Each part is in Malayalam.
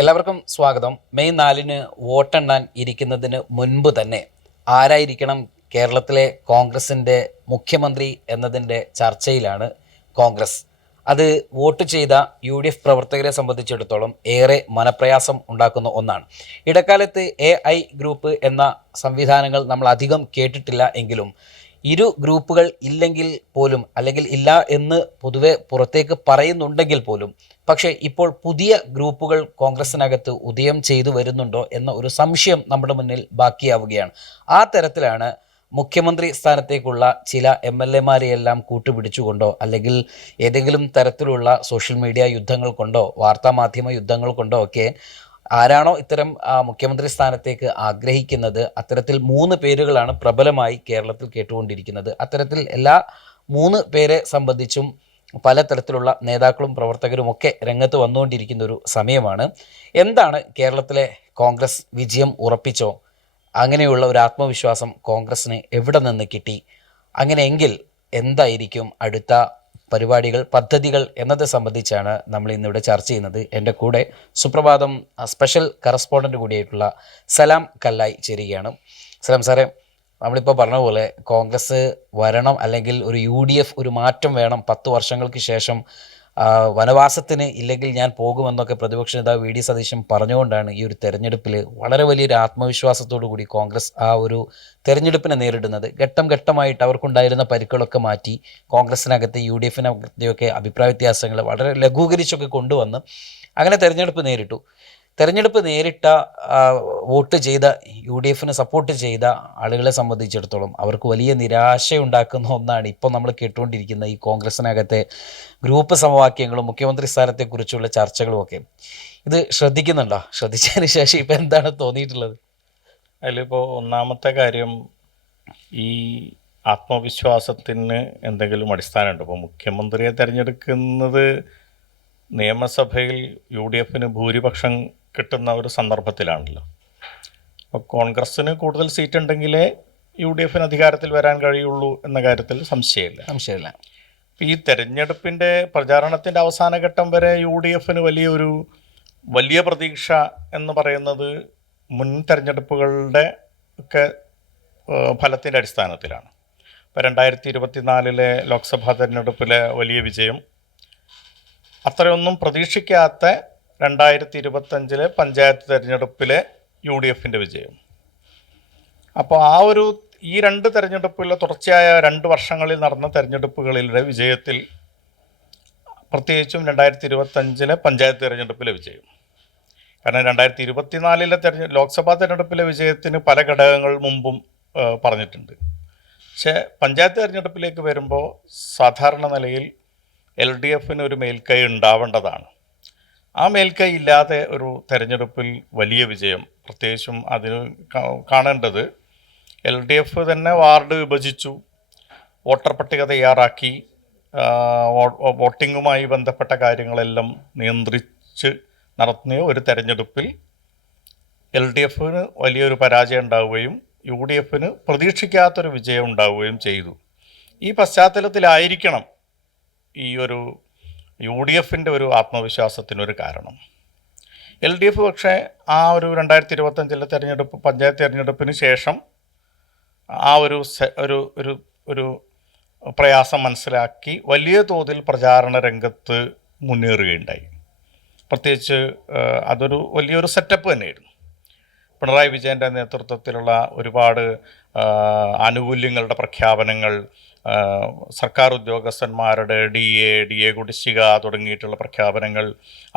എല്ലാവർക്കും സ്വാഗതം. മെയ് 4-ന് വോട്ടെണ്ണാൻ ഇരിക്കുന്നതിന് മുൻപ് തന്നെ ആരായിരിക്കണം കേരളത്തിലെ കോൺഗ്രസിൻ്റെ മുഖ്യമന്ത്രി എന്നതിൻ്റെ ചർച്ചയിലാണ് കോൺഗ്രസ്. അത് വോട്ട് ചെയ്ത UDF പ്രവർത്തകരെ സംബന്ധിച്ചിടത്തോളം ഏറെ മനപ്രയാസം ഉണ്ടാക്കുന്ന ഒന്നാണ്. ഇടക്കാലത്ത് AI ഗ്രൂപ്പ് എന്ന സംവിധാനങ്ങൾ നമ്മൾ അധികം കേട്ടിട്ടില്ല എങ്കിലും ഇരു ഗ്രൂപ്പുകൾ ഇല്ലെങ്കിൽ പോലും, അല്ലെങ്കിൽ ഇല്ല എന്ന് പൊതുവെ പുറത്തേക്ക് പറയുന്നുണ്ടെങ്കിൽ പോലും, പക്ഷേ ഇപ്പോൾ പുതിയ ഗ്രൂപ്പുകൾ കോൺഗ്രസിനകത്ത് ഉദയം ചെയ്തു വരുന്നുണ്ടോ എന്ന ഒരു സംശയം നമ്മുടെ മുന്നിൽ ബാക്കിയാവുകയാണ്. ആ തരത്തിലാണ് മുഖ്യമന്ത്രി സ്ഥാനത്തേക്കുള്ള ചില MLA-മാരെയെല്ലാം കൂട്ടുപിടിച്ചുകൊണ്ടോ അല്ലെങ്കിൽ ഏതെങ്കിലും തരത്തിലുള്ള സോഷ്യൽ മീഡിയ യുദ്ധങ്ങൾ കൊണ്ടോ വാർത്താമാധ്യമ യുദ്ധങ്ങൾ കൊണ്ടോ ഒക്കെ ആരാണോ ഇത്തരം മുഖ്യമന്ത്രി സ്ഥാനത്തേക്ക് ആഗ്രഹിക്കുന്നത്, അത്തരത്തിൽ 3 പേരുകളാണ് പ്രബലമായി കേരളത്തിൽ കേട്ടുകൊണ്ടിരിക്കുന്നത്. അത്തരത്തിൽ എല്ലാ 3 പേരെ സംബന്ധിച്ചും പലതരത്തിലുള്ള നേതാക്കളും പ്രവർത്തകരും ഒക്കെ രംഗത്ത് വന്നുകൊണ്ടിരിക്കുന്ന ഒരു സമയമാണ്. എന്താണ് കേരളത്തിലെ കോൺഗ്രസ് വിജയം ഉറപ്പിച്ചോ? അങ്ങനെയുള്ള ഒരു ആത്മവിശ്വാസം കോൺഗ്രസിന് എവിടെ നിന്ന് കിട്ടി? അങ്ങനെയെങ്കിൽ എന്തായിരിക്കും അടുത്ത പരിപാടികൾ, പദ്ധതികൾ എന്നത് സംബന്ധിച്ചാണ് നമ്മൾ ഇന്നിവിടെ ചർച്ച ചെയ്യുന്നത്. എൻ്റെ കൂടെ സുപ്രഭാതം സ്പെഷ്യൽ കറസ്പോണ്ടൻ്റ് കൂടിയായിട്ടുള്ള സലാം കല്ലായി ചേരുകയാണ്. സലാം സാറേ, നമ്മളിപ്പോൾ പറഞ്ഞ പോലെ കോൺഗ്രസ് വരണം, അല്ലെങ്കിൽ ഒരു UDF ഒരു മാറ്റം വേണം, 10 വർഷങ്ങൾക്ക് ശേഷം വനവാസത്തിന് ഇല്ലെങ്കിൽ ഞാൻ പോകുമെന്നൊക്കെ പ്രതിപക്ഷ നേതാവ് VD സതീശൻ പറഞ്ഞുകൊണ്ടാണ് ഈ ഒരു തെരഞ്ഞെടുപ്പിൽ വളരെ വലിയൊരു ആത്മവിശ്വാസത്തോടു കൂടി കോൺഗ്രസ് ആ ഒരു തെരഞ്ഞെടുപ്പിനെ നേരിടുന്നത്. ഘട്ടം ഘട്ടമായിട്ട് അവർക്കുണ്ടായിരുന്ന പരിക്കുകളൊക്കെ മാറ്റി കോൺഗ്രസിനകത്ത് UDF-നകത്തെയൊക്കെ അഭിപ്രായ വ്യത്യാസങ്ങൾ വളരെ ലഘൂകരിച്ചൊക്കെ കൊണ്ടുവന്ന് അങ്ങനെ തെരഞ്ഞെടുപ്പ് നേരിട്ട വോട്ട് ചെയ്ത UDF-ന് സപ്പോർട്ട് ചെയ്ത ആളുകളെ സംബന്ധിച്ചിടത്തോളം അവർക്ക് വലിയ നിരാശയുണ്ടാക്കുന്ന ഒന്നാണ് ഇപ്പോൾ നമ്മൾ കേട്ടുകൊണ്ടിരിക്കുന്ന ഈ കോൺഗ്രസിനകത്തെ ഗ്രൂപ്പ് സമവാക്യങ്ങളും മുഖ്യമന്ത്രി സ്ഥാനത്തെക്കുറിച്ചുള്ള ചർച്ചകളും ഒക്കെ. ഇത് ശ്രദ്ധിക്കുന്നുണ്ടോ? ശ്രദ്ധിച്ചതിന് ശേഷം ഇപ്പം എന്താണ് തോന്നിയിട്ടുള്ളത്? അതിലിപ്പോൾ ഒന്നാമത്തെ കാര്യം, ഈ ആത്മവിശ്വാസത്തിന് എന്തെങ്കിലും അടിസ്ഥാനമുണ്ട്? ഇപ്പോൾ മുഖ്യമന്ത്രിയെ തിരഞ്ഞെടുക്കുന്നത് നിയമസഭയിൽ UDF-ന് ഭൂരിപക്ഷം കിട്ടുന്ന ഒരു സന്ദർഭത്തിലാണല്ലോ. അപ്പോൾ കോൺഗ്രസ്സിന് കൂടുതൽ സീറ്റ് ഉണ്ടെങ്കിലേ UDF-ന് അധികാരത്തിൽ വരാൻ കഴിയുള്ളൂ എന്ന കാര്യത്തിൽ സംശയമില്ല. ഈ തെരഞ്ഞെടുപ്പിൻ്റെ പ്രചാരണത്തിൻ്റെ അവസാന ഘട്ടം വരെ UDF-ന് വലിയ പ്രതീക്ഷ എന്ന് പറയുന്നത് മുൻ തെരഞ്ഞെടുപ്പുകളുടെ ഒക്കെ ഫലത്തിൻ്റെ അടിസ്ഥാനത്തിലാണ്. ഇപ്പോൾ 2024 ലോക്സഭാ തെരഞ്ഞെടുപ്പിലെ വലിയ വിജയം, അത്രയൊന്നും പ്രതീക്ഷിക്കാത്ത 2025 പഞ്ചായത്ത് തെരഞ്ഞെടുപ്പിലെ UDF-ൻ്റെ വിജയം. അപ്പോൾ ഈ 2 തെരഞ്ഞെടുപ്പിലെ തുടർച്ചയായ 2 വർഷങ്ങളിൽ നടന്ന തെരഞ്ഞെടുപ്പുകളിലെ വിജയത്തിൽ, പ്രത്യേകിച്ചും 2025 പഞ്ചായത്ത് തെരഞ്ഞെടുപ്പിലെ വിജയം, കാരണം 2024 ലോക്സഭാ തെരഞ്ഞെടുപ്പിലെ വിജയത്തിന് പല ഘടകങ്ങൾ മുമ്പും പറഞ്ഞിട്ടുണ്ട്. പക്ഷേ പഞ്ചായത്ത് തെരഞ്ഞെടുപ്പിലേക്ക് വരുമ്പോൾ സാധാരണ നിലയിൽ LDF-ന് ഒരു മേൽക്കൈ ഉണ്ടാവേണ്ടതാണ്. ആ മേൽക്കൈ ഇല്ലാതെ ഒരു തെരഞ്ഞെടുപ്പിൽ വലിയ വിജയം, പ്രത്യേകിച്ചും അതിന് കാണേണ്ടത് LDF തന്നെ വാർഡ് വിഭജിച്ചു, വോട്ടർ പട്ടിക തയ്യാറാക്കി, വോട്ടിങ്ങുമായി ബന്ധപ്പെട്ട കാര്യങ്ങളെല്ലാം നിയന്ത്രിച്ച് നടത്തുന്ന ഒരു തെരഞ്ഞെടുപ്പിൽ LDF-ന് വലിയൊരു പരാജയം ഉണ്ടാവുകയും UDF-ന് പ്രതീക്ഷിക്കാത്തൊരു വിജയം ഉണ്ടാവുകയും ചെയ്തു. ഈ പശ്ചാത്തലത്തിലായിരിക്കണം ഈ ഒരു UDF-ൻ്റെ ഒരു ആത്മവിശ്വാസത്തിനൊരു കാരണം. LDF പക്ഷേ ആ ഒരു 2025 പഞ്ചായത്ത് തെരഞ്ഞെടുപ്പിന് ശേഷം ആ ഒരു പ്രയാസം മനസ്സിലാക്കി വലിയ തോതിൽ പ്രചാരണ രംഗത്ത് മുന്നേറുകയുണ്ടായി. പ്രത്യേകിച്ച് അതൊരു വലിയൊരു സെറ്റപ്പ് തന്നെയായിരുന്നു. പിണറായി വിജയൻ്റെ നേതൃത്വത്തിലുള്ള ഒരുപാട് ആനുകൂല്യങ്ങളുടെ പ്രഖ്യാപനങ്ങൾ, സർക്കാർ ഉദ്യോഗസ്ഥന്മാരുടെ DA കുടിശ്ശിക തുടങ്ങിയിട്ടുള്ള പ്രഖ്യാപനങ്ങൾ,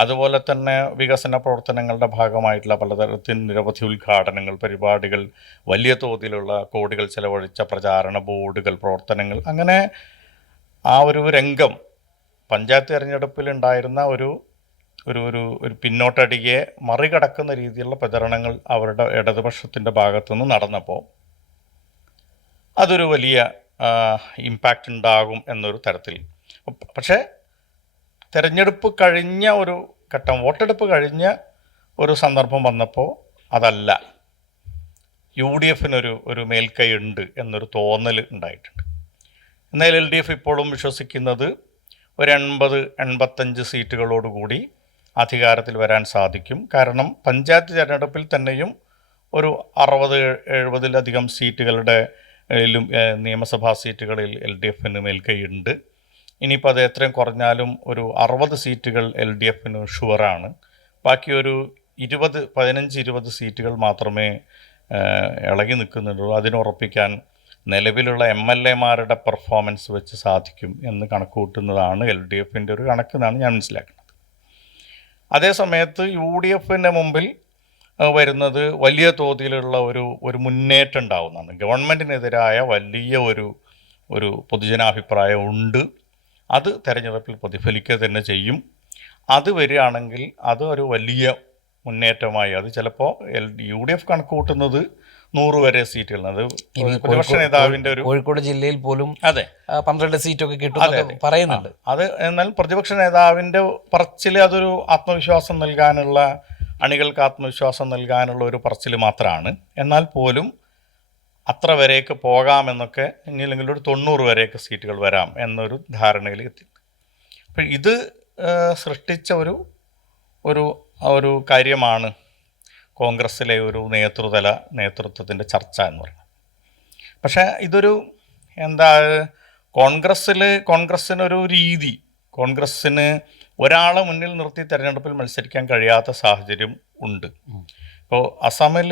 അതുപോലെ തന്നെ വികസന പ്രവർത്തനങ്ങളുടെ ഭാഗമായിട്ടുള്ള നിരവധി ഉദ്ഘാടനങ്ങൾ, പരിപാടികൾ, വലിയ തോതിലുള്ള കോടികൾ ചെലവഴിച്ച പ്രചാരണ ബോർഡുകൾ, പ്രവർത്തനങ്ങൾ, അങ്ങനെ ആ ഒരു രംഗം പഞ്ചായത്ത് തിരഞ്ഞെടുപ്പിലുണ്ടായിരുന്ന ഒരു പിന്നോട്ടടിയെ മറികടക്കുന്ന രീതിയിലുള്ള പ്രചരണങ്ങൾ അവരുടെ ഇടതുപക്ഷത്തിൻ്റെ ഭാഗത്തുനിന്ന് നടന്നപ്പോൾ അതൊരു വലിയ ഇമ്പാക്റ്റ് ഉണ്ടാകും എന്നൊരു തരത്തിൽ. പക്ഷേ തെരഞ്ഞെടുപ്പ് കഴിഞ്ഞ ഒരു ഘട്ടം, വോട്ടെടുപ്പ് കഴിഞ്ഞ ഒരു സന്ദർഭം വന്നപ്പോൾ അതല്ല, UDF-ന് മേൽക്കൈ ഉണ്ട് എന്നൊരു തോന്നൽ ഉണ്ടായിട്ടുണ്ട്. എന്നാൽ LDF ഇപ്പോഴും വിശ്വസിക്കുന്നത് ഒരു 80-85 സീറ്റുകളോടുകൂടി അധികാരത്തിൽ വരാൻ സാധിക്കും. കാരണം പഞ്ചായത്ത് തിരഞ്ഞെടുപ്പിൽ തന്നെയും ഒരു 60-70 സീറ്റുകളുടെ നിയമസഭാ സീറ്റുകളിൽ LDF മേൽക്കൈയുണ്ട്. ഇനിയിപ്പോൾ അത് എത്രയും കുറഞ്ഞാലും ഒരു 60 സീറ്റുകൾ LDF ഷുവറാണ്. ബാക്കി ഒരു 15-20 സീറ്റുകൾ മാത്രമേ ഇളകി നിൽക്കുന്നുള്ളൂ. അതിനുറപ്പിക്കാൻ നിലവിലുള്ള MLA-മാരുടെ പെർഫോമൻസ് വെച്ച് സാധിക്കും എന്ന് കണക്ക് കൂട്ടുന്നതാണ് LDF ഒരു കണക്കെന്നാണ് ഞാൻ മനസ്സിലാക്കുന്നത്. അതേസമയത്ത് UDF മുമ്പിൽ വരുന്നത് വലിയ തോതിലുള്ള ഒരു മുന്നേറ്റം ഉണ്ടാവുന്നതാണ്. ഗവൺമെൻറ്റിനെതിരായ വലിയ ഒരു പൊതുജനാഭിപ്രായം ഉണ്ട്. അത് തെരഞ്ഞെടുപ്പിൽ പ്രതിഫലിക്കുക തന്നെ ചെയ്യും. അത് വരികയാണെങ്കിൽ അത് ഒരു വലിയ മുന്നേറ്റമായി അത് ചിലപ്പോൾ UDF കണക്ക് കൂട്ടുന്നത് 100 വരെ സീറ്റുകൾ. അത് പ്രതിപക്ഷ നേതാവിൻ്റെ ഒരു കോഴിക്കോട് ജില്ലയിൽ പോലും അതെ 12 സീറ്റൊക്കെ കിട്ടും പറയുന്നുണ്ട്. അത് എന്നാൽ പ്രതിപക്ഷ നേതാവിൻ്റെ പറച്ചിൽ അതൊരു ആത്മവിശ്വാസം നൽകാനുള്ള, അണികൾക്ക് ആത്മവിശ്വാസം നൽകാനുള്ള ഒരു പറച്ചിൽ മാത്രമാണ്. എന്നാൽ പോലും അത്ര വരേക്ക് പോകാമെന്നൊക്കെ, ഇനിയില്ലെങ്കിൽ ഒരു 90 വരേക്ക് സീറ്റുകൾ വരാം എന്നൊരു ധാരണയിൽ എത്തി. അപ്പം ഇത് സൃഷ്ടിച്ച ഒരു കാര്യമാണ് കോൺഗ്രസ്സിലെ ഒരു നേതൃത്വത്തിൻ്റെ ചർച്ച എന്ന് പറയുന്നത്. പക്ഷേ ഇതൊരു കോൺഗ്രസ്സിനൊരു രീതി, കോൺഗ്രസ്സിന് ഒരാളെ മുന്നിൽ നിർത്തി തെരഞ്ഞെടുപ്പിൽ മത്സരിക്കാൻ കഴിയാത്ത സാഹചര്യം ഉണ്ട്. ഇപ്പോൾ അസമിൽ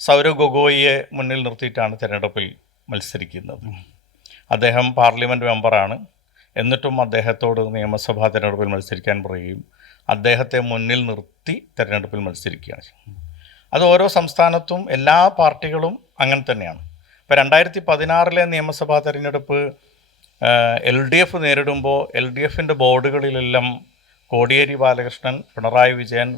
സൗരവ് ഗൊഗോയിയെ മുന്നിൽ നിർത്തിയിട്ടാണ് തെരഞ്ഞെടുപ്പിൽ മത്സരിക്കുന്നത്. അദ്ദേഹം പാർലമെൻറ്റ് മെമ്പറാണ്. എന്നിട്ടും അദ്ദേഹത്തോട് നിയമസഭാ തെരഞ്ഞെടുപ്പിൽ മത്സരിക്കാൻ പറയുകയും അദ്ദേഹത്തെ മുന്നിൽ നിർത്തി തെരഞ്ഞെടുപ്പിൽ മത്സരിക്കുകയാണ്. അത് ഓരോ സംസ്ഥാനത്തും എല്ലാ പാർട്ടികളും അങ്ങനെ തന്നെയാണ്. ഇപ്പോൾ 2016 നിയമസഭാ തെരഞ്ഞെടുപ്പ് LDF നേരിടുമ്പോൾ LDF ബോർഡുകളിലെല്ലാം കോടിയേരി ബാലകൃഷ്ണൻ, പിണറായി വിജയൻ,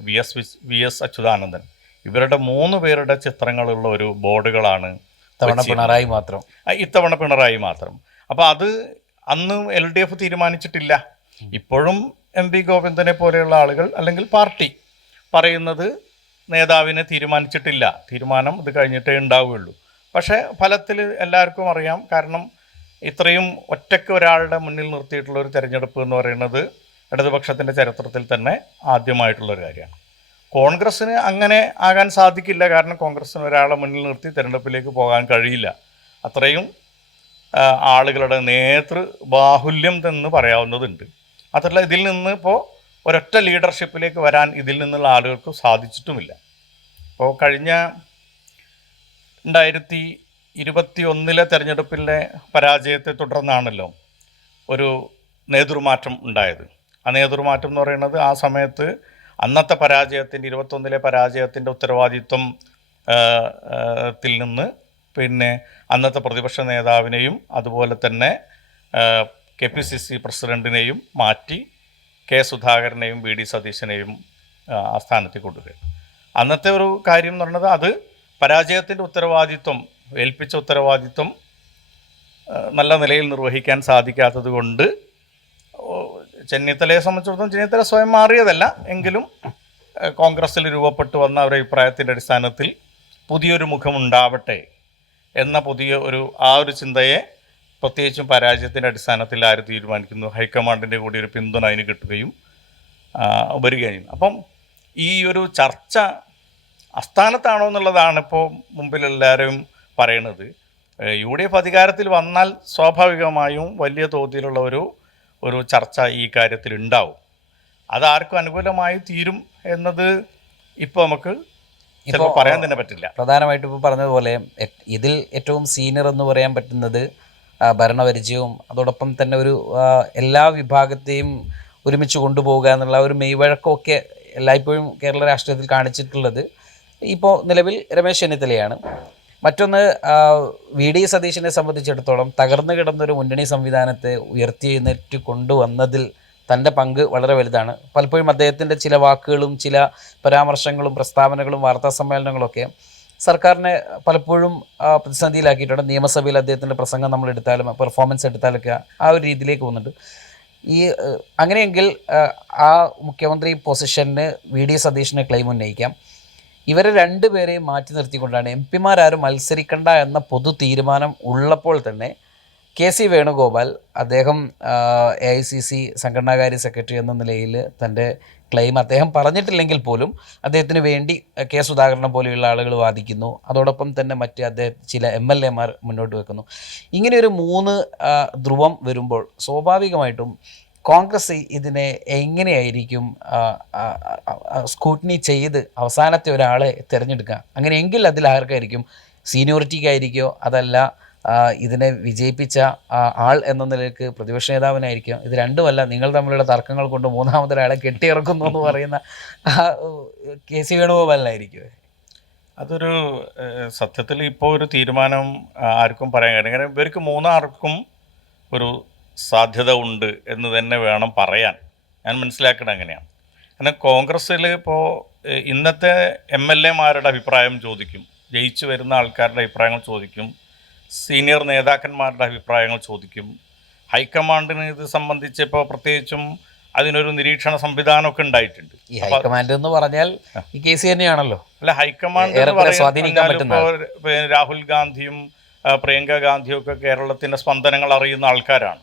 VS അച്യുതാനന്ദൻ ഇവരുടെ 3 പേരുടെ ചിത്രങ്ങളുള്ള ഒരു ബോർഡുകളാണ് ഇത്തവണ പിണറായി മാത്രം. അപ്പോൾ അത് അന്ന് LDF തീരുമാനിച്ചിട്ടില്ല. ഇപ്പോഴും MP ഗോവിന്ദനെ പോലെയുള്ള ആളുകൾ അല്ലെങ്കിൽ പാർട്ടി പറയുന്നത് നേതാവിനെ തീരുമാനിച്ചിട്ടില്ല, തീരുമാനം ഇത് കഴിഞ്ഞിട്ടേ ഉണ്ടാവുകയുള്ളൂ. പക്ഷേ ഫലത്തിൽ എല്ലാവർക്കും അറിയാം. കാരണം ഇത്രയും ഒറ്റയ്ക്ക് ഒരാളുടെ മുന്നിൽ നിർത്തിയിട്ടുള്ള ഒരു തെരഞ്ഞെടുപ്പ് എന്ന് പറയുന്നത് ഇടതുപക്ഷത്തിൻ്റെ ചരിത്രത്തിൽ തന്നെ ആദ്യമായിട്ടുള്ളൊരു കാര്യമാണ്. കോൺഗ്രസ്സിന് അങ്ങനെ ആകാൻ സാധിക്കില്ല. കാരണം കോൺഗ്രസ്സിന് ഒരാളെ മുന്നിൽ നിർത്തി തെരഞ്ഞെടുപ്പിലേക്ക് പോകാൻ കഴിയില്ല. അത്രയും ആളുകളുടെ നേതൃബാഹുല്യം എന്ന് പറയാവുന്നതുണ്ട്. അതല്ല, ഇതിൽ നിന്ന് ഇപ്പോൾ ഒരൊറ്റ ലീഡർഷിപ്പിലേക്ക് വരാൻ ഇതിൽ നിന്നുള്ള ആളുകൾക്ക് സാധിച്ചിട്ടുമില്ല. ഇപ്പോൾ കഴിഞ്ഞ 2021 തെരഞ്ഞെടുപ്പിലെ പരാജയത്തെ തുടർന്നാണല്ലോ ഒരു നേതൃമാറ്റം ഉണ്ടായത്. ആ നേതൃമാറ്റം എന്ന് പറയുന്നത് ആ സമയത്ത് അന്നത്തെ പരാജയത്തിൻ്റെ 2021 പരാജയത്തിൻ്റെ ഉത്തരവാദിത്വം ത്തിൽ നിന്ന് പിന്നെ അന്നത്തെ പ്രതിപക്ഷ നേതാവിനെയും അതുപോലെ തന്നെ KPCC പ്രസിഡൻറ്റിനെയും മാറ്റി K. സുധാകരനെയും VD സതീശനെയും ആ സ്ഥാനത്തേക്ക് കൊണ്ടുവരിക. അന്നത്തെ ഒരു കാര്യം എന്ന് പറയുന്നത് അത് പരാജയത്തിൻ്റെ ഏൽപ്പിച്ച ഉത്തരവാദിത്വം നല്ല നിലയിൽ നിർവഹിക്കാൻ സാധിക്കാത്തത് കൊണ്ട് ചെന്നിത്തലയെ സംബന്ധിച്ചിടത്തോളം ചെന്നിത്തല സ്വയം മാറിയതല്ല എങ്കിലും കോൺഗ്രസ്സിൽ രൂപപ്പെട്ടു വന്ന ഒരു അഭിപ്രായത്തിൻ്റെ അടിസ്ഥാനത്തിൽ പുതിയൊരു മുഖമുണ്ടാവട്ടെ എന്ന ഒരു ചിന്തയെ പ്രത്യേകിച്ചും പരാജയത്തിൻ്റെ അടിസ്ഥാനത്തിൽ ആര് തീരുമാനിക്കുന്നു, ഹൈക്കമാൻഡിൻ്റെ കൂടി ഒരു പിന്തുണ അതിന് കിട്ടുകയും വരികയും. അപ്പം ഈ ഒരു ചർച്ച അസ്ഥാനത്താണോ എന്നുള്ളതാണ് ഇപ്പോൾ മുമ്പിലെല്ലാവരും പറയണത്. UDF അധികാരത്തിൽ വന്നാൽ സ്വാഭാവികമായും വലിയ തോതിലുള്ള ഒരു ചർച്ച ഈ കാര്യത്തിൽ ഉണ്ടാവും. അതാർക്കും അനുകൂലമായി തീരും എന്നത് ഇപ്പോൾ നമുക്ക് ചിലപ്പോൾ പറയാൻ തന്നെ പറ്റില്ല. പ്രധാനമായിട്ടും ഇപ്പോൾ പറഞ്ഞതുപോലെ ഇതിൽ ഏറ്റവും സീനിയർ എന്ന് പറയാൻ പറ്റുന്നത് ഭരണപരിചയവും അതോടൊപ്പം തന്നെ ഒരു എല്ലാ വിഭാഗത്തെയും ഒരുമിച്ച് കൊണ്ടുപോവുക എന്നുള്ള ഒരു മെയ്വഴക്കമൊക്കെ എല്ലായ്പ്പോഴും കേരള രാഷ്ട്രീയത്തിൽ കാണിച്ചിട്ടുള്ളത് ഇപ്പോൾ നിലവിൽ രമേശ് ചെന്നിത്തലയാണ്. മറ്റൊന്ന് VD സതീശനെ സംബന്ധിച്ചിടത്തോളം തകർന്നു കിടന്നൊരു മുന്നണി സംവിധാനത്തെ ഉയർത്തിയെഴുന്നേറ്റ് കൊണ്ടുവന്നതിൽ തൻ്റെ പങ്ക് വളരെ വലുതാണ്. പലപ്പോഴും അദ്ദേഹത്തിൻ്റെ ചില വാക്കുകളും ചില പരാമർശങ്ങളും പ്രസ്താവനകളും വാർത്താ സമ്മേളനങ്ങളൊക്കെ സർക്കാരിനെ പലപ്പോഴും പ്രതിസന്ധിയിലാക്കിയിട്ടുണ്ട്. നിയമസഭയിൽ അദ്ദേഹത്തിൻ്റെ പ്രസംഗം നമ്മൾ എടുത്താലും പെർഫോമൻസ് എടുത്താലൊക്കെ ആ ഒരു രീതിയിലേക്ക് പോകുന്നുണ്ട്. അങ്ങനെയെങ്കിൽ ആ മുഖ്യമന്ത്രി പൊസിഷന് VD സതീശനെ ക്ലെയിം ഉന്നയിക്കാം. ഇവരെ രണ്ടുപേരെയും മാറ്റി നിർത്തിക്കൊണ്ടാണ് MP-മാരും മത്സരിക്കണ്ട എന്ന പൊതു തീരുമാനം ഉള്ളപ്പോൾ തന്നെ KC വേണുഗോപാൽ അദ്ദേഹം AICC സംഘടനാകാര്യ സെക്രട്ടറി എന്ന നിലയിൽ തൻ്റെ ക്ലെയിം അദ്ദേഹം പറഞ്ഞിട്ടില്ലെങ്കിൽ പോലും അദ്ദേഹത്തിന് വേണ്ടി കെ സുധാകരനെ പോലെയുള്ള ആളുകൾ വാദിക്കുന്നു. അതോടൊപ്പം തന്നെ മറ്റ് ചില MLA-മാർ മുന്നോട്ട് വെക്കുന്നു. ഇങ്ങനെ ഒരു 3 ധ്രുവം വരുമ്പോൾ സ്വാഭാവികമായിട്ടും കോൺഗ്രസ് ഇതിനെ എങ്ങനെയായിരിക്കും സ്കൂട്ടനി ചെയ്ത് അവസാനത്തെ ഒരാളെ തിരഞ്ഞെടുക്കുക? അങ്ങനെയെങ്കിൽ അതിൽ ആർക്കായിരിക്കും? സീനിയോറിറ്റിക്കായിരിക്കോ, അതല്ല ഇതിനെ വിജയിപ്പിച്ച ആൾ എന്ന നിലയ്ക്ക് പ്രതിപക്ഷ നേതാവിനായിരിക്കും? ഇത് രണ്ടുമല്ല, നിങ്ങൾ തമ്മിലുള്ള തർക്കങ്ങൾ കൊണ്ട് മൂന്നാമതൊരാളെ കെട്ടിയിറക്കുന്നു എന്ന് പറയുന്ന കെ സി വേണുഗോപാലിനായിരിക്കും? അതൊരു സത്യത്തിൽ ഇപ്പോൾ ഒരു തീരുമാനം ആർക്കും പറയാൻ കഴിയും. കാരണം ഇവർക്ക് മൂന്നാർക്കും ഒരു സാധ്യത ഉണ്ട് എന്ന് തന്നെ വേണം പറയാൻ. ഞാൻ മനസ്സിലാക്കുന്നത് അങ്ങനെയാണ്. കാരണം കോൺഗ്രസ്സിൽ ഇപ്പോൾ ഇന്നത്തെ MLA-മാരുടെ അഭിപ്രായം ചോദിക്കും, ജയിച്ചു വരുന്ന ആൾക്കാരുടെ അഭിപ്രായങ്ങൾ ചോദിക്കും, സീനിയർ നേതാക്കന്മാരുടെ അഭിപ്രായങ്ങൾ ചോദിക്കും. ഹൈക്കമാൻഡിന് ഇത് സംബന്ധിച്ച് ഇപ്പോൾ പ്രത്യേകിച്ചും അതിനൊരു നിരീക്ഷണ സംവിധാനമൊക്കെ ഉണ്ടായിട്ടുണ്ട്. ഈ ഹൈക്കമാൻഡ് എന്ന് പറഞ്ഞാൽ ഈ കേസ് തന്നെയാണല്ലോ. അല്ല, ഹൈക്കമാൻഡ് ഇപ്പോൾ രാഹുൽ ഗാന്ധിയും പ്രിയങ്ക ഗാന്ധിയും ഒക്കെ കേരളത്തിൻ്റെ സ്പന്ദനങ്ങൾ അറിയുന്ന ആൾക്കാരാണ്.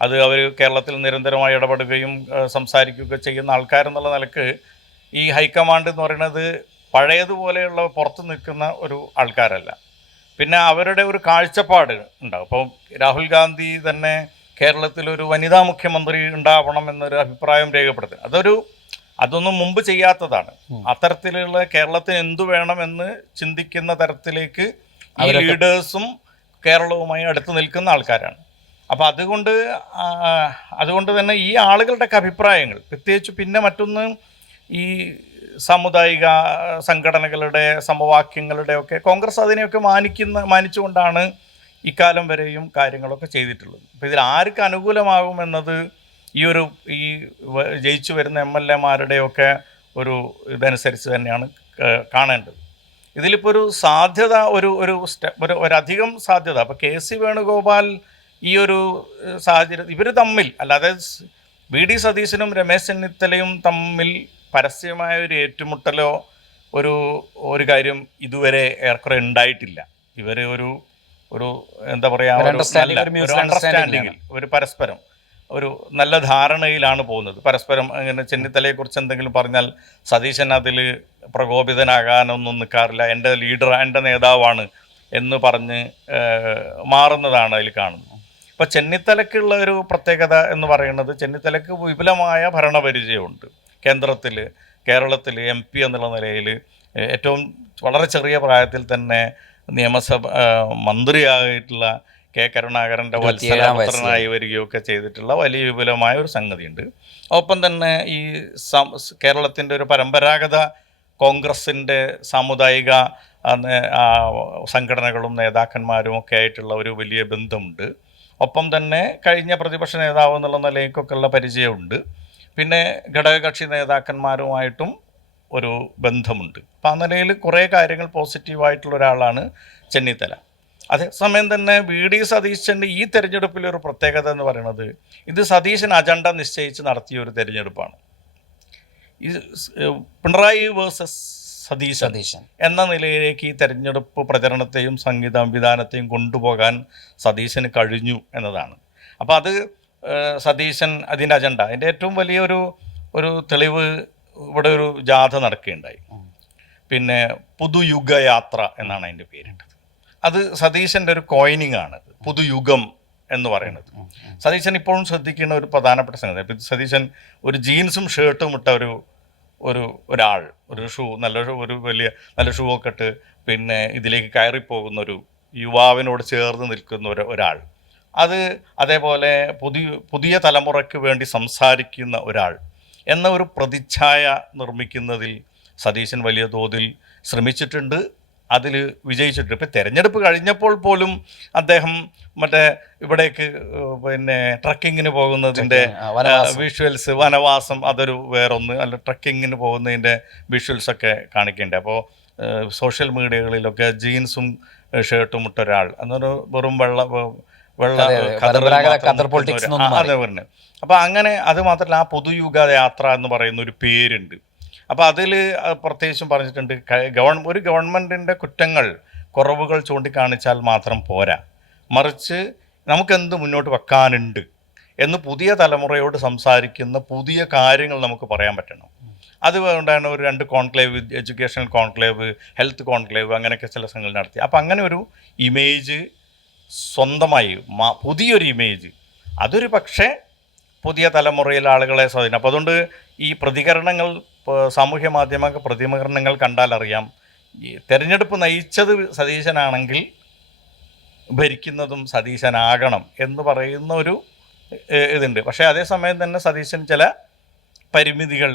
അത് അവർ കേരളത്തിൽ നിരന്തരമായി ഇടപെടുകയും സംസാരിക്കുകയൊക്കെ ചെയ്യുന്ന ആൾക്കാരെന്നുള്ള നിലക്ക് ഈ ഹൈക്കമാൻഡ് എന്ന് പറയുന്നത് പഴയതുപോലെയുള്ള പുറത്ത് നിൽക്കുന്ന ഒരു ആൾക്കാരല്ല. പിന്നെ അവരുടെ ഒരു കാഴ്ചപ്പാട് ഉണ്ടാകും. ഇപ്പോൾ രാഹുൽ ഗാന്ധി തന്നെ കേരളത്തിലൊരു വനിതാ മുഖ്യമന്ത്രി ഉണ്ടാവണം എന്നൊരു അഭിപ്രായം രേഖപ്പെടുത്തുക, അതൊന്നും മുമ്പ് ചെയ്യാത്തതാണ്. അത്തരത്തിലുള്ള കേരളത്തിന് എന്തു വേണമെന്ന് ചിന്തിക്കുന്ന തരത്തിലേക്ക് ഈ ലീഡേഴ്സും കേരളവുമായി അടുത്ത് നിൽക്കുന്ന ആൾക്കാരാണ്. അപ്പോൾ അതുകൊണ്ട് തന്നെ ഈ ആളുകളുടെയൊക്കെ അഭിപ്രായങ്ങൾ, പ്രത്യേകിച്ച് പിന്നെ മറ്റൊന്ന് ഈ സാമുദായിക സംഘടനകളുടെ സമവാക്യങ്ങളുടെ ഒക്കെ കോൺഗ്രസ് അതിനെയൊക്കെ മാനിച്ചുകൊണ്ടാണ് ഇക്കാലം വരെയും കാര്യങ്ങളൊക്കെ ചെയ്തിട്ടുള്ളത്. അപ്പോൾ ഇതിൽ ആർക്ക് അനുകൂലമാകുമെന്നത് ഈ ജയിച്ചു വരുന്ന MLA-മാരുടെയൊക്കെ ഒരു ഇതനുസരിച്ച് തന്നെയാണ് കാണേണ്ടത്. ഇതിലിപ്പോൾ ഒരു സാധ്യത ഒരധികം സാധ്യത അപ്പോൾ കെ സി വേണുഗോപാൽ ഈ ഒരു സാഹചര്യം ഇവർ തമ്മിൽ, അല്ലാതെ VD സതീശനും രമേശ് ചെന്നിത്തലയും തമ്മിൽ പരസ്യമായ ഒരു ഏറ്റുമുട്ടലോ ഒരു കാര്യം ഇതുവരെ ഏറെക്കുറെ ഉണ്ടായിട്ടില്ല. ഇവർ ഒരു എന്താ പറയുക, ഒരു അണ്ടർസ്റ്റാൻഡിങ്ങിൽ, പരസ്പരം ഒരു നല്ല ധാരണയിലാണ് പോകുന്നത്. പരസ്പരം അങ്ങനെ ചെന്നിത്തലയെക്കുറിച്ച് എന്തെങ്കിലും പറഞ്ഞാൽ സതീശൻ അതിൽ പ്രകോപിതനാകാനൊന്നും നിൽക്കാറില്ല. എൻ്റെ ലീഡർ, എൻ്റെ നേതാവാണ് എന്ന് പറഞ്ഞ് മാറുന്നതാണ് അതിൽ കാണുന്നത്. ഇപ്പോൾ ചെന്നിത്തലയ്ക്കുള്ള ഒരു പ്രത്യേകത എന്ന് പറയുന്നത്, ചെന്നിത്തലയ്ക്ക് വിപുലമായ ഭരണപരിചയമുണ്ട്. കേരളത്തിൽ MP എന്നുള്ള നിലയിൽ ഏറ്റവും വളരെ ചെറിയ പ്രായത്തിൽ തന്നെ നിയമസഭ മന്ത്രിയായിട്ടുള്ള കെ കരുണാകരൻ്റെ വത്സലപുത്രനായി വരികയൊക്കെ ചെയ്തിട്ടുള്ള വലിയ വിപുലമായ ഒരു സംഗതിയുണ്ട്. ഒപ്പം തന്നെ ഈ കേരളത്തിൻ്റെ ഒരു പരമ്പരാഗത കോൺഗ്രസിൻ്റെ സാമുദായിക സംഘടനകളും നേതാക്കന്മാരും ഒക്കെ ആയിട്ടുള്ള ഒരു വലിയ ബന്ധമുണ്ട്. ഒപ്പം തന്നെ കഴിഞ്ഞ പ്രതിപക്ഷ നേതാവ് എന്നുള്ള നിലയ്ക്കൊക്കെ ഉള്ള പരിചയമുണ്ട്. പിന്നെ ഘടകകക്ഷി നേതാക്കന്മാരുമായിട്ടും ഒരു ബന്ധമുണ്ട്. അപ്പം ആ നിലയിൽ കുറേ കാര്യങ്ങൾ പോസിറ്റീവായിട്ടുള്ള ഒരാളാണ് ചെന്നിത്തല. അതേസമയം തന്നെ VD സതീശൻ്റെ ഈ തെരഞ്ഞെടുപ്പിലൊരു പ്രത്യേകത എന്ന് പറയുന്നത്, ഇത് സതീശൻ അജണ്ട നിശ്ചയിച്ച് നടത്തിയ ഒരു തെരഞ്ഞെടുപ്പാണ്. ഈ പിണറായി വേഴ്സസ് സതീശൻ എന്ന നിലയിലേക്ക് ഈ തെരഞ്ഞെടുപ്പ് പ്രചരണത്തെയും സംവിധാനത്തെയും കൊണ്ടുപോകാൻ സതീശന് കഴിഞ്ഞു എന്നതാണ്. അപ്പോൾ അത് സതീശൻ അതിൻ്റെ അജണ്ട, അതിൻ്റെ ഏറ്റവും വലിയൊരു തെളിവ് ഇവിടെ ഒരു ജാഥ നടക്കുകയുണ്ടായി. പിന്നെ പുതുയുഗയാത്ര എന്നാണ് അതിൻ്റെ പേരിട്ടത്. അത് സതീശൻ്റെ ഒരു കോയിനിങ് ആണ്, പുതുയുഗം എന്ന് പറയുന്നത്. സതീശൻ ഇപ്പോഴും ശ്രദ്ധിക്കുന്ന ഒരു പ്രധാനപ്പെട്ട സംഗതി, ഇപ്പം സതീശൻ ഒരു ജീൻസും ഷർട്ടും ഇട്ട ഒരാൾ, വലിയ നല്ല ഷൂ ഒക്കെ ഇട്ട് പിന്നെ ഇതിലേക്ക് കയറിപ്പോകുന്ന ഒരു യുവാവിനോട് ചേർന്ന് നിൽക്കുന്ന ഒരാൾ, അതേപോലെ പുതിയ തലമുറയ്ക്ക് വേണ്ടി സംസാരിക്കുന്ന ഒരാൾ എന്ന ഒരു പ്രതിച്ഛായ നിർമ്മിക്കുന്നതിൽ സതീശൻ വലിയ തോതിൽ ശ്രമിച്ചിട്ടുണ്ട്, അതിൽ വിജയിച്ചിട്ടുണ്ട്. ഇപ്പം തെരഞ്ഞെടുപ്പ് കഴിഞ്ഞപ്പോൾ പോലും അദ്ദേഹം ഇവിടേക്ക് പിന്നെ ട്രക്കിങ്ങിന് പോകുന്നതിൻ്റെ വിഷ്വൽസ്, വനവാസം അതൊരു വേറൊന്ന്, അല്ല ട്രക്കിങ്ങിന് പോകുന്നതിൻ്റെ വിഷ്വൽസൊക്കെ കാണിക്കേണ്ടത്. അപ്പോൾ സോഷ്യൽ മീഡിയകളിലൊക്കെ ജീൻസും ഷർട്ടും ഇട്ട ഒരാൾ എന്നൊരു വെറും അതെ പറഞ്ഞു. അപ്പോൾ അങ്ങനെ അത് മാത്രമല്ല, ആ പുതുയുഗ യാത്ര എന്ന് പറയുന്ന ഒരു പേരുണ്ട്. അപ്പോൾ അതിൽ പ്രത്യേകിച്ചും പറഞ്ഞിട്ടുണ്ട്, ഒരു ഗവൺമെൻറ്റിൻ്റെ കുറവുകൾ ചൂണ്ടിക്കാണിച്ചാൽ മാത്രം പോരാ, മറിച്ച് നമുക്കെന്ത് മുന്നോട്ട് വെക്കാനുണ്ട് എന്ന് പുതിയ തലമുറയോട് സംസാരിക്കുന്ന പുതിയ കാര്യങ്ങൾ നമുക്ക് പറയാൻ പറ്റണം. അത് കൊണ്ടാണ് ഒരു 2 conclave, educational conclave, health conclave, അങ്ങനെയൊക്കെ ചില സംഘങ്ങൾ നടത്തി. അപ്പം അങ്ങനെ ഒരു ഇമേജ് സ്വന്തമായി പുതിയൊരു ഇമേജ്, അതൊരു പക്ഷേ പുതിയ തലമുറയിലെ ആളുകളെ സ്വാധീനം. അപ്പോൾ അതുകൊണ്ട് ഈ പ്രതികരണങ്ങൾ, സാമൂഹ്യ മാധ്യമ പ്രതികരണങ്ങൾ കണ്ടാലറിയാം, ഈ തെരഞ്ഞെടുപ്പ് നയിച്ചത് സതീശനാണെങ്കിൽ ഭരിക്കുന്നതും സതീശനാകണം എന്ന് പറയുന്ന ഒരു ഇതുണ്ട്. പക്ഷേ അതേസമയം തന്നെ സതീശൻ ചില പരിമിതികൾ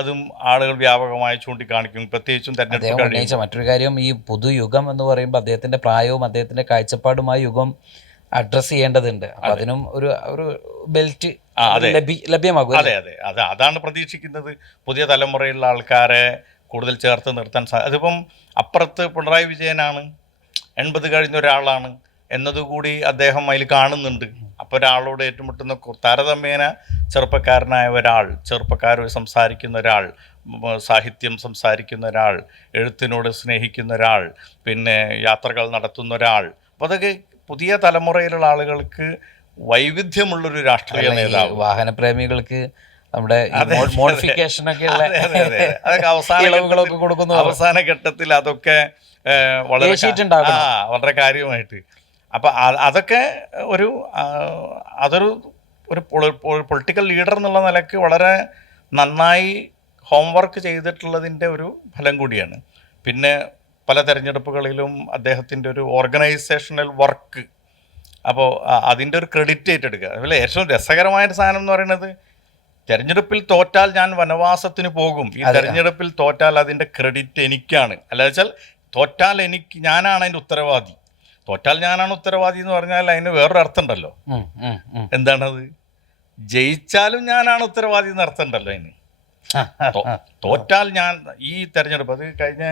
അതും ആളുകൾ വ്യാപകമായി ചൂണ്ടിക്കാണിക്കും, പ്രത്യേകിച്ചും തെരഞ്ഞെടുപ്പ് ഉന്നയിച്ച മറ്റൊരു കാര്യം, ഈ പുതുയുഗം എന്ന് പറയുമ്പോൾ അദ്ദേഹത്തിന്റെ പ്രായവും അദ്ദേഹത്തിന്റെ കാഴ്ചപ്പാടുമായി യുഗം അഡ്രസ് ചെയ്യേണ്ടതുണ്ട്. അതിനും ഒരു ബെൽറ്റ് ലഭ്യമാകും. അതെ, അതാണ് പ്രതീക്ഷിക്കുന്നത്. പുതിയ തലമുറയിലുള്ള ആൾക്കാരെ കൂടുതൽ ചേർത്ത് നിർത്താൻ അതിപ്പം അപ്പുറത്ത് പിണറായി വിജയനാണ്, 80 കഴിഞ്ഞ ഒരാളാണ് എന്നതുകൂടി അദ്ദേഹം അതിൽ കാണുന്നുണ്ട്. അപ്പോൾ ഒരാളോട് ഏറ്റുമുട്ടുന്ന താരതമ്യേന ചെറുപ്പക്കാരനായ ഒരാൾ, ചെറുപ്പക്കാരോട് സംസാരിക്കുന്ന ഒരാൾ, സാഹിത്യം സംസാരിക്കുന്ന ഒരാൾ, എഴുത്തിനോട് സ്നേഹിക്കുന്ന ഒരാൾ, പിന്നെ യാത്രകൾ നടത്തുന്ന ഒരാൾ. അപ്പോൾ അതൊക്കെ പുതിയ തലമുറയിലുള്ള ആളുകൾക്ക് വൈവിധ്യമുള്ളൊരു രാഷ്ട്രീയ നേതാവ്. വാഹനപ്രേമികൾക്ക് നമ്മുടെ മോഡിഫിക്കേഷൻ ഒക്കെ അതൊക്കെ അവസാന ഘട്ടത്തിൽ അതൊക്കെ വളരെ കാര്യമായിട്ട്. അപ്പം അതൊക്കെ അതൊരു പൊളിറ്റിക്കൽ ലീഡർ എന്നുള്ള നിലയ്ക്ക് വളരെ നന്നായി ഹോംവർക്ക് ചെയ്തിട്ടുള്ളതിൻ്റെ ഒരു ഫലം കൂടിയാണ്. പിന്നെ പല തെരഞ്ഞെടുപ്പുകളിലും അദ്ദേഹത്തിൻ്റെ ഒരു ഓർഗനൈസേഷണൽ വർക്ക്, അപ്പോൾ അതിൻ്റെ ഒരു ക്രെഡിറ്റ് ഏറ്റെടുക്കുക. അതുപോലെ ഏറ്റവും രസകരമായൊരു സാധനം എന്ന് പറയുന്നത്, തെരഞ്ഞെടുപ്പിൽ തോറ്റാൽ ഞാൻ വനവാസത്തിന് പോകും, ഈ തെരഞ്ഞെടുപ്പിൽ തോറ്റാൽ അതിൻ്റെ ക്രെഡിറ്റ് എനിക്കാണ്. അല്ലാതെ വെച്ചാൽ തോറ്റാൽ ഞാനാണ് അതിൻ്റെ ഉത്തരവാദി. തോറ്റാൽ ഞാനാണ് ഉത്തരവാദി എന്ന് പറഞ്ഞാൽ അതിന് വേറൊരു അർത്ഥം ഉണ്ടല്ലോ. എന്താണത്? ജയിച്ചാലും ഞാനാണ് ഉത്തരവാദി എന്ന് അർത്ഥം ഉണ്ടല്ലോ അതിന്. തോറ്റാൽ ഞാൻ, ഈ തെരഞ്ഞെടുപ്പ്, അത് കഴിഞ്ഞ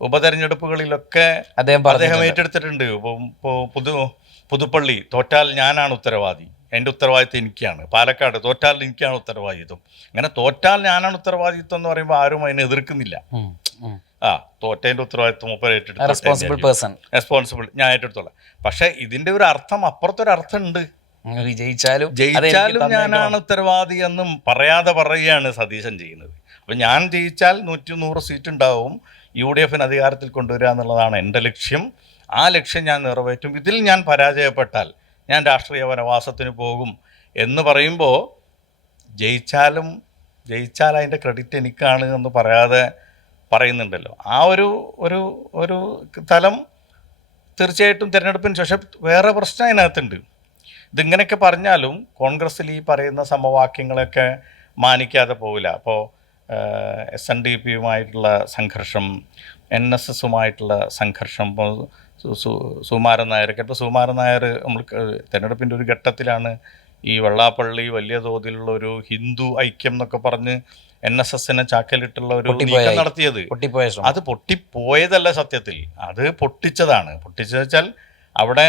ഉപതെരഞ്ഞെടുപ്പുകളിലൊക്കെ അദ്ദേഹം ഏറ്റെടുത്തിട്ടുണ്ട്. പുതുപ്പള്ളി തോറ്റാൽ ഞാനാണ് ഉത്തരവാദി, എൻ്റെ ഉത്തരവാദിത്വം എനിക്കാണ്. പാലക്കാട് തോറ്റാൽ എനിക്കാണ് ഉത്തരവാദിത്വം. അങ്ങനെ തോറ്റാൽ ഞാനാണ് ഉത്തരവാദിത്വം എന്ന് പറയുമ്പോൾ ആരും അതിനെ എതിർക്കുന്നില്ല. തോറ്റേൻ്റെ ഉത്തരവാദിത്വം റെസ്പോൺസിബിൾ, ഞാൻ ഏറ്റെടുത്തോളാം. പക്ഷെ ഇതിന്റെ ഒരു അർത്ഥം, അപ്പുറത്തൊരു അർത്ഥം ഉണ്ട്. ജയിച്ചാലും ഞാനാണ് ഉത്തരവാദി എന്നും പറയാതെ പറയുകയാണ് സതീശൻ ചെയ്യുന്നത്. അപ്പം ഞാൻ ജയിച്ചാൽ 100 സീറ്റ് ഉണ്ടാവും, UDF അധികാരത്തിൽ കൊണ്ടുവരിക എന്നുള്ളതാണ് എൻ്റെ ലക്ഷ്യം. ആ ലക്ഷ്യം ഞാൻ നിറവേറ്റും. ഇതിൽ ഞാൻ പരാജയപ്പെട്ടാൽ ഞാൻ രാഷ്ട്രീയ വനവാസത്തിന് പോകും എന്ന് പറയുമ്പോൾ, ജയിച്ചാൽ അതിൻ്റെ ക്രെഡിറ്റ് എനിക്കാണ് എന്ന് പറയാതെ പറയുന്നുണ്ടല്ലോ. ആ ഒരു തലം തീർച്ചയായിട്ടും തിരഞ്ഞെടുപ്പിന് ശേഷം വേറെ പ്രശ്നം അതിനകത്തുണ്ട്. ഇതിങ്ങനെയൊക്കെ പറഞ്ഞാലും കോൺഗ്രസ്സിൽ ഈ പറയുന്ന സമവാക്യങ്ങളൊക്കെ മാനിക്കാതെ പോവില്ല. അപ്പോൾ SNDPയുമായിട്ടുള്ള സംഘർഷം, NSSുമായിട്ടുള്ള സംഘർഷം, ഇപ്പോൾ സുകുമാരൻ നായരൊക്കെ, ഇപ്പോൾ സുകുമാരൻ നായർ നമ്മൾ തിരഞ്ഞെടുപ്പിൻ്റെ ഒരു ഘട്ടത്തിലാണ് ഈ വെള്ളാപ്പള്ളി വലിയ തോതിലുള്ള ഒരു ഹിന്ദു ഐക്യം എന്നൊക്കെ പറഞ്ഞ് NSSനെ ചാക്കലിട്ടുള്ള ഒരു നീക്കം നടത്തിയത്. അത് പൊട്ടിപ്പോയതല്ല, സത്യത്തിൽ അത് പൊട്ടിച്ചതാണ്. പൊട്ടിച്ചത് വെച്ചാൽ അവിടെ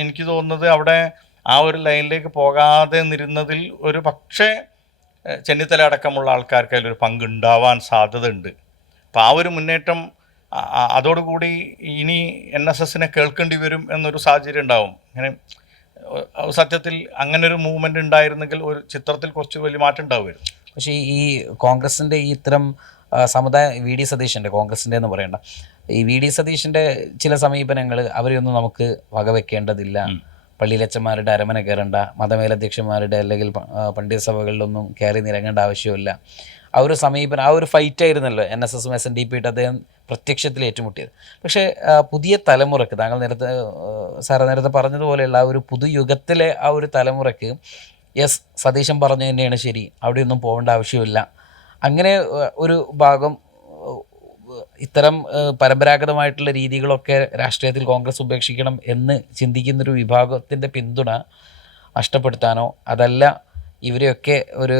എനിക്ക് തോന്നുന്നത് അവിടെ ആ ഒരു ലൈനിലേക്ക് പോകാതെ നിരുന്നതിൽ ഒരു പക്ഷേ ചെന്നിത്തല അടക്കമുള്ള ആൾക്കാർക്ക് അതിലൊരു പങ്കുണ്ടാവാൻ സാധ്യതയുണ്ട്. അപ്പോൾ ആ ഒരു മുന്നേറ്റം അതോടുകൂടി ഇനി NSSനെ കേൾക്കേണ്ടി വരും എന്നൊരു സാഹചര്യം ഉണ്ടാവും. അങ്ങനെ സത്യത്തിൽ അങ്ങനെ ഒരു മൂവ്മെന്റ് ഉണ്ടായിരുന്നെങ്കിൽ ഒരു ചിത്രത്തിൽ കുറച്ച് വലിയ മാറ്റം ഉണ്ടാവുമായിരുന്നു. പക്ഷേ ഈ കോൺഗ്രസിൻ്റെ ഈ ഇത്തരം സമുദായ VD സതീശൻ്റെ, കോൺഗ്രസിൻ്റെ എന്ന് പറയണ്ട, ഈ VD സതീശൻ്റെ ചില സമീപനങ്ങൾ അവരെയൊന്നും നമുക്ക് വകവെക്കേണ്ടതില്ല. പള്ളിയിലച്ചന്മാരുടെ അരമന കയറേണ്ട, മതമേലധ്യക്ഷന്മാരുടെ അല്ലെങ്കിൽ പണ്ഡിത സഭകളിലൊന്നും കയറി നിരങ്ങേണ്ട ആവശ്യമില്ല. ആ ഒരു സമീപനം, ആ ഒരു ഫൈറ്റ് ആയിരുന്നല്ലോ NSSും SNDPയായിട്ട് അദ്ദേഹം പ്രത്യക്ഷത്തിൽ ഏറ്റുമുട്ടിയത്. പക്ഷേ പുതിയ തലമുറയ്ക്ക്, താങ്കൾ നേരത്തെ പറഞ്ഞതുപോലെയുള്ള ആ ഒരു പുതുയുഗത്തിലെ ആ ഒരു തലമുറയ്ക്ക് സതീശൻ പറഞ്ഞു തന്നെയാണ് ശരി, അവിടെയൊന്നും പോകേണ്ട ആവശ്യമില്ല. അങ്ങനെ ഒരു ഭാഗം, ഇത്തരം പരമ്പരാഗതമായിട്ടുള്ള രീതികളൊക്കെ രാഷ്ട്രീയത്തിൽ കോൺഗ്രസ് ഉപേക്ഷിക്കണം എന്ന് ചിന്തിക്കുന്നൊരു വിഭാഗത്തിൻ്റെ പിന്തുണ നഷ്ടപ്പെടുത്താനോ അതല്ല ഇവരെയൊക്കെ ഒരു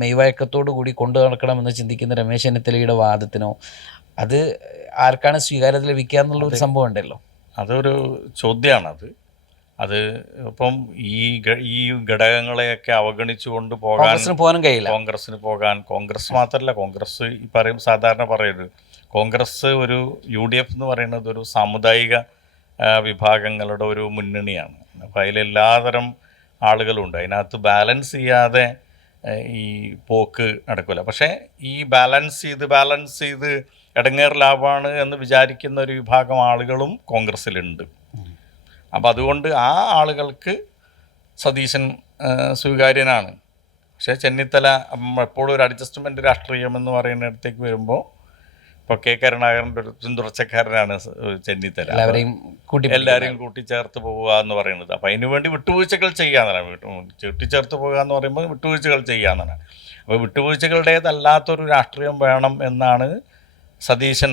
മെയ്വഴക്കത്തോടു കൂടി കൊണ്ടു നടക്കണമെന്ന് ചിന്തിക്കുന്ന രമേശ് ചെന്നിത്തലയുടെ വാദത്തിനോ, അത് ആർക്കാണ് സ്വീകാര്യത ലഭിക്കുക എന്നുള്ള ഒരു സംഭവം ഉണ്ടല്ലോ. അതൊരു ചോദ്യമാണത്. അത് ഇപ്പം ഈ ഘടകങ്ങളെയൊക്കെ അവഗണിച്ചുകൊണ്ട് പോകാനും കഴിയില്ല. കോൺഗ്രസ് മാത്രമല്ല, കോൺഗ്രസ് ഈ സാധാരണ പറയരുത്, കോൺഗ്രസ് ഒരു UDF എന്ന് പറയുന്നത് ഒരു സാമുദായിക വിഭാഗങ്ങളുടെ ഒരു മുന്നണിയാണ്. അപ്പോൾ അതിലെല്ലാതരം ആളുകളുണ്ട്. അതിനകത്ത് ബാലൻസ് ചെയ്യാതെ ഈ പോക്ക് നടക്കില്ല. പക്ഷേ ഈ ബാലൻസ് ചെയ്ത് ഇടങ്ങേറിലാവാണ് എന്ന് വിചാരിക്കുന്ന ഒരു വിഭാഗം ആളുകളും കോൺഗ്രസ്സിലുണ്ട്. അപ്പം അതുകൊണ്ട് ആ ആളുകൾക്ക് സതീശൻ സ്വീകാര്യനാണ്. പക്ഷേ ചെന്നിത്തല എപ്പോഴും ഒരു അഡ്ജസ്റ്റ്മെൻറ്റ് രാഷ്ട്രീയം എന്ന് പറയുന്നിടത്തേക്ക് വരുമ്പോൾ ഇപ്പോൾ കെ കരുണാകരൻ്റെ ഒരു പിന്തുടർച്ചക്കാരനാണ് ചെന്നിത്തല. എല്ലാവരെയും കൂട്ടിച്ചേർത്ത് പോവുക എന്ന് പറയുന്നത്. അപ്പം അതിനു വേണ്ടി വിട്ടുവീഴ്ചകൾ ചെയ്യാന്നാണ്. കൂട്ടിച്ചേർത്ത് പോകുക എന്ന് പറയുമ്പോൾ വിട്ടുവീഴ്ചകൾ ചെയ്യാന്നാണ്. അപ്പോൾ വിട്ടുവീഴ്ചകളുടേതല്ലാത്തൊരു രാഷ്ട്രീയം വേണം എന്നാണ് സതീശൻ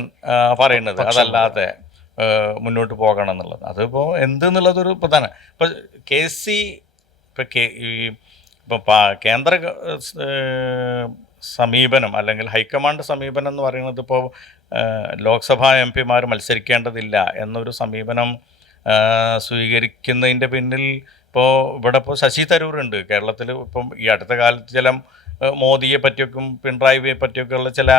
പറയുന്നത്. അതല്ലാതെ മുന്നോട്ട് പോകണം എന്നുള്ളത്, അതിപ്പോൾ എന്തെന്നുള്ളതൊരു പ്രധാന. ഇപ്പോൾ കെ സി ഇപ്പോൾ കേന്ദ്ര സമീപനം അല്ലെങ്കിൽ ഹൈക്കമാൻഡ് സമീപനം എന്ന് പറയുന്നത് ഇപ്പോൾ ലോക്സഭാ എം പിമാർ മത്സരിക്കേണ്ടതില്ല എന്നൊരു സമീപനം സ്വീകരിക്കുന്നതിൻ്റെ പിന്നിൽ ഇവിടെ ശശി തരൂറുണ്ട് കേരളത്തിൽ. ഇപ്പം ഈ അടുത്ത കാലത്ത് ചില മോദിയെ പറ്റിയൊക്കെ പിണറായിയെ പറ്റിയൊക്കെ ഉള്ള ചില